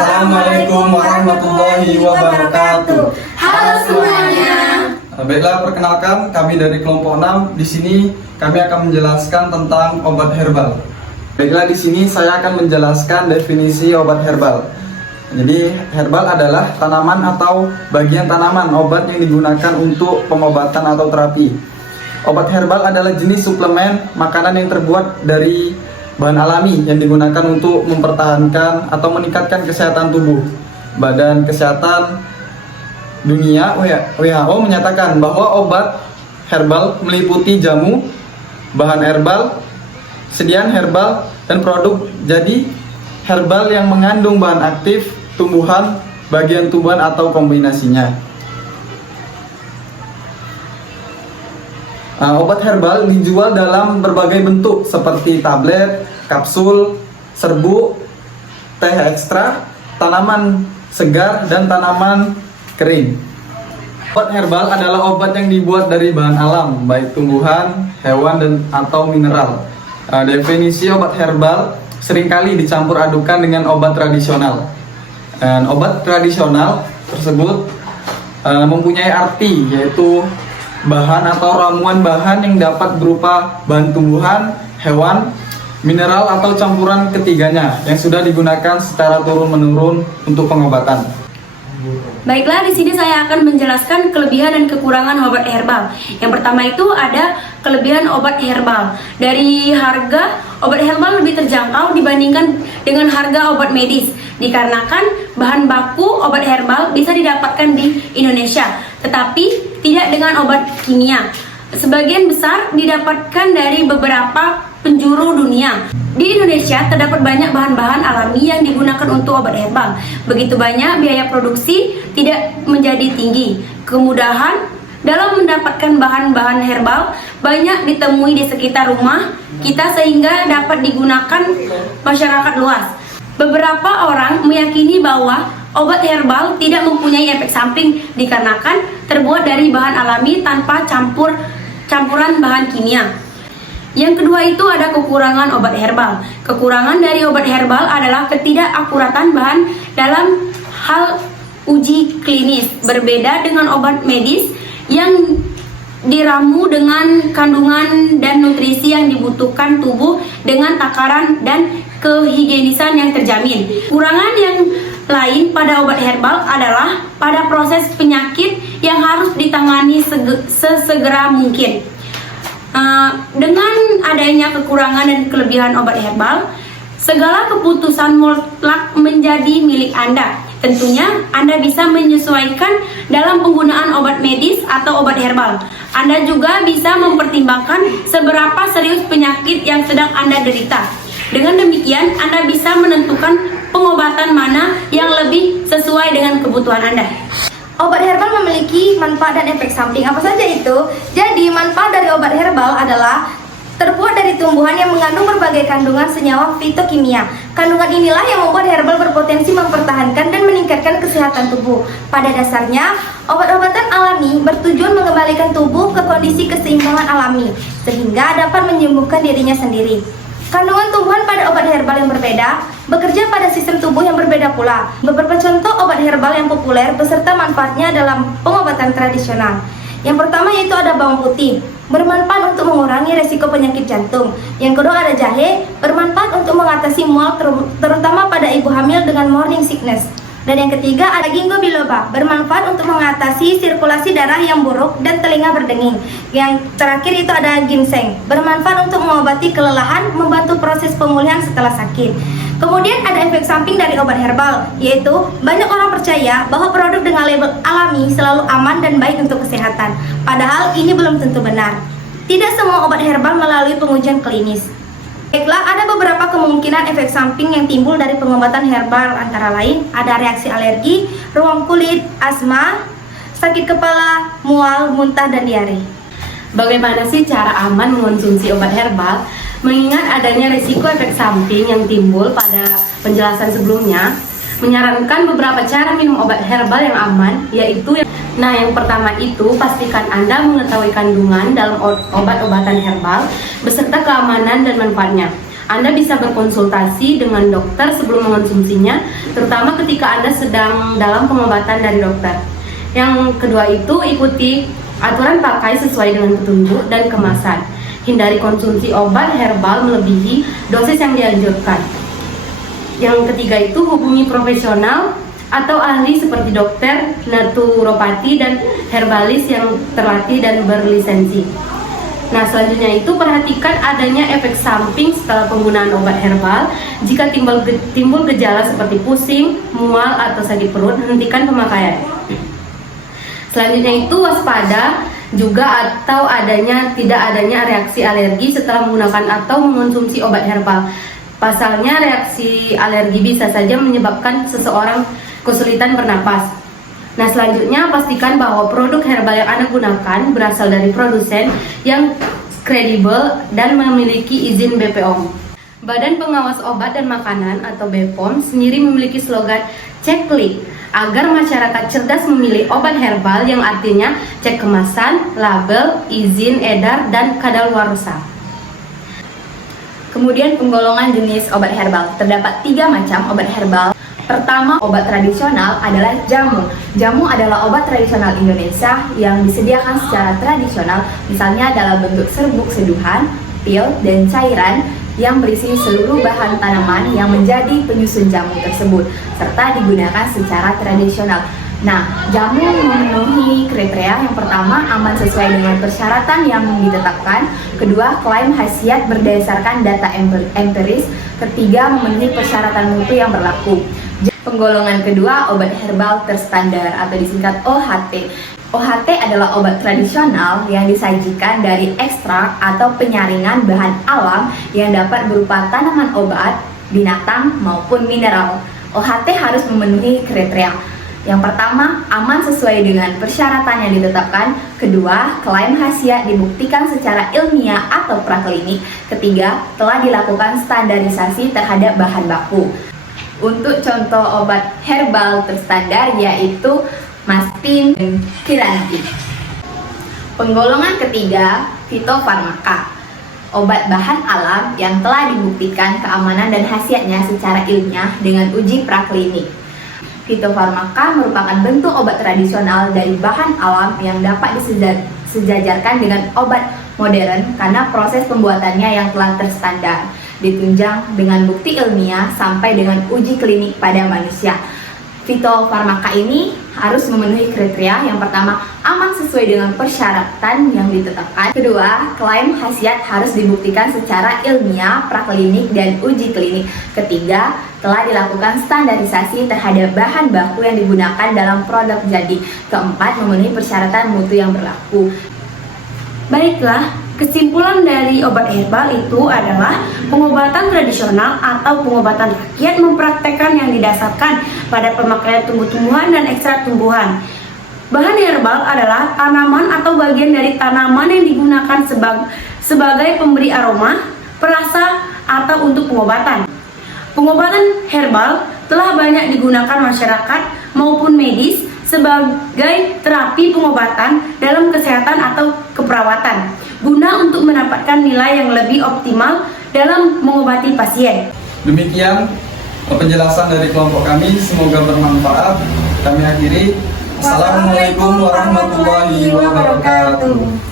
Assalamualaikum warahmatullahi wabarakatuh. Halo semuanya. Baiklah, perkenalkan kami dari kelompok 6. Di sini kami akan menjelaskan tentang obat herbal. Baiklah, di sini saya akan menjelaskan definisi obat herbal. Jadi, herbal adalah tanaman atau bagian tanaman obat yang digunakan untuk pengobatan atau terapi. Obat herbal adalah jenis suplemen makanan yang terbuat dari bahan alami yang digunakan untuk mempertahankan atau meningkatkan kesehatan tubuh. Badan Kesehatan Dunia WHO menyatakan bahwa obat herbal meliputi jamu, bahan herbal, sediaan herbal, dan produk jadi herbal yang mengandung bahan aktif, tumbuhan, bagian tubuhan atau kombinasinya. Obat herbal dijual dalam berbagai bentuk seperti tablet, kapsul, serbuk, teh ekstra, tanaman segar, dan tanaman kering. Obat herbal adalah obat yang dibuat dari bahan alam, baik tumbuhan, hewan, dan atau mineral. Definisi obat herbal seringkali dicampur adukan dengan obat tradisional. Dan obat tradisional tersebut mempunyai arti, yaitu bahan atau ramuan bahan yang dapat berupa bahan tumbuhan, hewan, mineral, atau campuran ketiganya yang sudah digunakan secara turun-menurun untuk pengobatan. Baiklah, di sini saya akan menjelaskan kelebihan dan kekurangan obat herbal. Yang pertama itu ada kelebihan obat herbal. Dari harga, obat herbal lebih terjangkau dibandingkan dengan harga obat medis, dikarenakan bahan baku obat herbal bisa didapatkan di Indonesia, tetapi tidak dengan obat kimia. Sebagian besar didapatkan dari beberapa penjuru dunia. Di Indonesia terdapat banyak bahan-bahan alami yang digunakan untuk obat herbal. Begitu banyak biaya produksi tidak menjadi tinggi. Kemudahan dalam mendapatkan bahan-bahan herbal banyak ditemui di sekitar rumah kita sehingga dapat digunakan masyarakat luas. Beberapa orang meyakini bahwa obat herbal tidak mempunyai efek samping dikarenakan terbuat dari bahan alami tanpa campuran bahan kimia. Yang kedua itu ada kekurangan obat herbal. Kekurangan dari obat herbal adalah ketidakakuratan bahan dalam hal uji klinis. Berbeda dengan obat medis yang diramu dengan kandungan dan nutrisi yang dibutuhkan tubuh dengan takaran dan kehigienisan yang terjamin. Kekurangan yang lain pada obat herbal adalah pada proses penyakit yang harus ditangani sesegera mungkin. Dengan adanya kekurangan dan kelebihan obat herbal, segala keputusan mutlak menjadi milik Anda. Tentunya Anda bisa menyesuaikan dalam penggunaan obat medis atau obat herbal. Anda juga bisa mempertimbangkan seberapa serius penyakit yang sedang Anda derita. Dengan demikian, Anda bisa menentukan pengobatan mana yang lebih sesuai dengan kebutuhan Anda. Obat herbal memiliki manfaat dan efek samping. Apa saja itu? Jadi, manfaat dari obat herbal adalah terbuat dari tumbuhan yang mengandung berbagai kandungan senyawa fitokimia. Kandungan inilah yang membuat herbal berpotensi mempertahankan dan meningkatkan kesehatan tubuh. Pada dasarnya, obat-obatan alami bertujuan mengembalikan tubuh ke kondisi keseimbangan alami, sehingga dapat menyembuhkan dirinya sendiri. Kandungan tumbuhan pada obat herbal yang berbeda bekerja pada sistem tubuh yang berbeda pula. Beberapa contoh obat herbal yang populer beserta manfaatnya dalam pengobatan tradisional. Yang pertama yaitu ada bawang putih, bermanfaat untuk mengurangi resiko penyakit jantung. Yang kedua ada jahe, bermanfaat untuk mengatasi mual terutama pada ibu hamil dengan morning sickness. Dan yang ketiga ada ginkgo biloba, bermanfaat untuk mengatasi sirkulasi darah yang buruk dan telinga berdenging. Yang terakhir itu ada ginseng, bermanfaat untuk mengobati kelelahan, membantu proses pemulihan setelah sakit. Kemudian ada efek samping dari obat herbal, yaitu banyak orang percaya bahwa produk dengan label alami selalu aman dan baik untuk kesehatan. Padahal ini belum tentu benar. Tidak semua obat herbal melalui pengujian klinis. Baiklah, ada beberapa kemungkinan efek samping yang timbul dari pengobatan herbal, antara lain ada reaksi alergi, ruam kulit, asma, sakit kepala, mual, muntah, dan diare. Bagaimana sih cara aman mengonsumsi obat herbal? Mengingat adanya risiko efek samping yang timbul pada penjelasan sebelumnya, menyarankan beberapa cara minum obat herbal yang aman, yaitu yang pertama itu pastikan Anda mengetahui kandungan dalam obat-obatan herbal beserta keamanan dan manfaatnya. Anda bisa berkonsultasi dengan dokter sebelum mengonsumsinya, terutama ketika Anda sedang dalam pengobatan dari dokter. Yang kedua itu, ikuti aturan pakai sesuai dengan petunjuk dan kemasan. Hindari konsumsi obat herbal melebihi dosis yang dianjurkan. Yang ketiga itu, hubungi profesional atau ahli seperti dokter, naturopati, dan herbalis yang terlatih dan berlisensi. Nah, selanjutnya itu, perhatikan adanya efek samping setelah penggunaan obat herbal. Jika timbul gejala seperti pusing, mual, atau sakit perut, hentikan pemakaian. Selanjutnya itu, waspada juga tidak adanya reaksi alergi setelah menggunakan atau mengonsumsi obat herbal. Pasalnya, reaksi alergi bisa saja menyebabkan seseorang kesulitan bernapas. Nah, selanjutnya pastikan bahwa produk herbal yang Anda gunakan berasal dari produsen yang kredibel dan memiliki izin BPOM. Badan Pengawas Obat dan Makanan atau BPOM sendiri memiliki slogan "Cek Klik" agar masyarakat cerdas memilih obat herbal, yang artinya cek kemasan, label, izin edar, dan kadaluarsa. Kemudian penggolongan jenis obat herbal. Terdapat 3 macam obat herbal. Pertama, obat tradisional adalah jamu. Jamu adalah obat tradisional Indonesia yang disediakan secara tradisional, misalnya dalam bentuk serbuk seduhan, pil, dan cairan yang berisi seluruh bahan tanaman yang menjadi penyusun jamu tersebut, serta digunakan secara tradisional. Nah, jamu memenuhi kriteria. Yang pertama, aman sesuai dengan persyaratan yang ditetapkan. Kedua, klaim khasiat berdasarkan data empiris. Ketiga, memenuhi persyaratan mutu yang berlaku. Penggolongan kedua, obat herbal terstandar atau disingkat OHT. OHT adalah obat tradisional yang disajikan dari ekstrak atau penyaringan bahan alam yang dapat berupa tanaman obat, binatang, maupun mineral. OHT harus memenuhi kriteria. Yang pertama, aman sesuai dengan persyaratan yang ditetapkan. Kedua, klaim khasiat dibuktikan secara ilmiah atau praklinik. Ketiga, telah dilakukan standarisasi terhadap bahan baku. Untuk contoh obat herbal terstandar yaitu Mastin dan Kiranti. Penggolongan ketiga, fitofarmaka. Obat bahan alam yang telah dibuktikan keamanan dan khasiatnya secara ilmiah dengan uji praklinik. Fitofarmaka merupakan bentuk obat tradisional dari bahan alam yang dapat disejajarkan dengan obat modern karena proses pembuatannya yang telah terstandar, ditunjang dengan bukti ilmiah sampai dengan uji klinik pada manusia. Fitofarmaka ini harus memenuhi kriteria. Yang pertama, aman sesuai dengan persyaratan yang ditetapkan. Kedua, klaim khasiat harus dibuktikan secara ilmiah, praklinik, dan uji klinik. Ketiga, telah dilakukan standarisasi terhadap bahan baku yang digunakan dalam produk jadi. Keempat, memenuhi persyaratan mutu yang berlaku. Baiklah, kesimpulan dari obat herbal itu adalah pengobatan tradisional atau pengobatan rakyat mempraktekkan yang didasarkan pada pemakaian tumbuh-tumbuhan dan ekstrak tumbuhan. Bahan herbal adalah tanaman atau bagian dari tanaman yang digunakan sebagai pemberi aroma, perasa, atau untuk pengobatan. Pengobatan herbal telah banyak digunakan masyarakat maupun medis sebagai terapi pengobatan dalam kesehatan atau keperawatan, guna untuk mendapatkan nilai yang lebih optimal dalam mengobati pasien. Demikian penjelasan dari kelompok kami, semoga bermanfaat. Kami akhiri. Assalamualaikum warahmatullahi wabarakatuh.